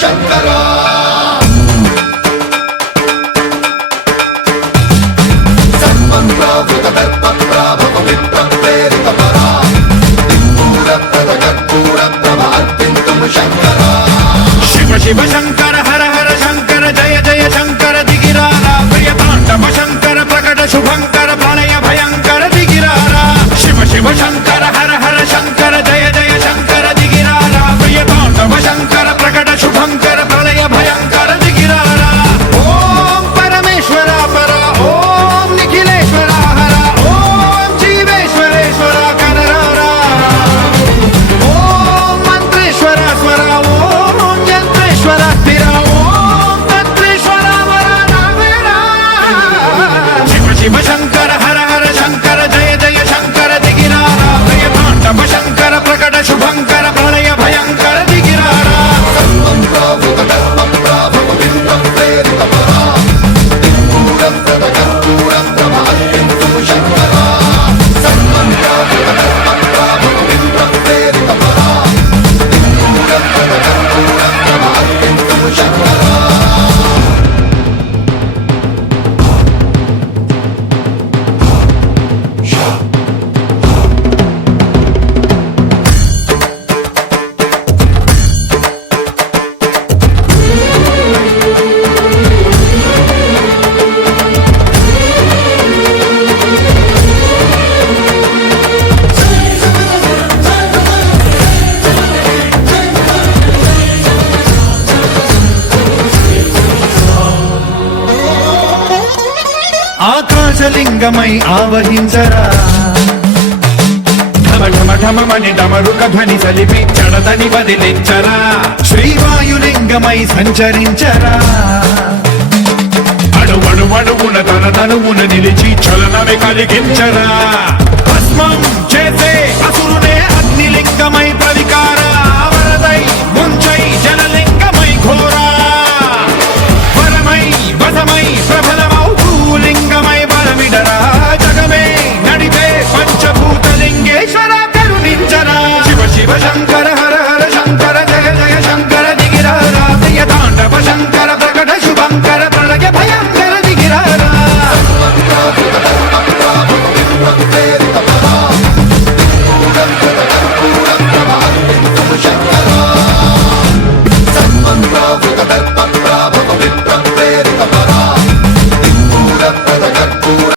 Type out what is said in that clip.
శంకరా సన్మంత్రావృత దర్ప ప్రాభవ విప్ర ప్రేరిత పరా దిక్పూర ప్రద కర్పూర ప్రభ అర్పింతుము శంకరా శివ శివ శంకర హర హర శంకర జయ జయ శంకర దిగిరారా ప్రియ తాండవ శంకర ప్రకట శుభంకర ప్రళయ భయంకర దిగిరారా శివ శివ శంకర హర హర శంకర జయ జయ శంకర దిగిరారా ప్రియ తాండవ శంకర ప్రకట శుభంకర ప్రళయ భయంకర దిగిరారా ఓం పరమేశ్వర పర ఓం నిఖిలేశ్వర హర ఓం జీవేశ్వరేశ్వర కనరారా ఓం మంత్రేశ్వర స్వర ఓం యంత్రేశ్వర స్థిర ఓం తంత్రేశ్వర వర నావేరా శివ శివ శంకర హర హర శంకర జయ జయ శంకర దిగిరారా ప్రియ తాండవ శంకర ప్రకట శుభంకర ప్రళయ భయంకర దిగిరారా సన్మంత్రావృత దర్ప ప్రాభవ విప్ర ప్రేరిత పరా దిక్పూర ప్రద కర్పూర ప్రభ అర్పింతుము శంకరా సన్మంత్రావృత దర్ప ప్రాభవ విప్ర ప్రేరిత పరా దిక్పూర ప్రద కర్పూర ప్రభ అర్పింతుము శంకరా ఆకాశలింగమై ఆవహించరా ఢమ ఢమ ఢమమని డమరుక ధ్వని సలిపి చడదని వదిలించరా శ్రీవాయులింగమై సంచరించరా అణువణువున తన తనువున నిలిచి చలనమే కలిగించరా భస్మం చేసే అసురునే అగ్నిలింగమై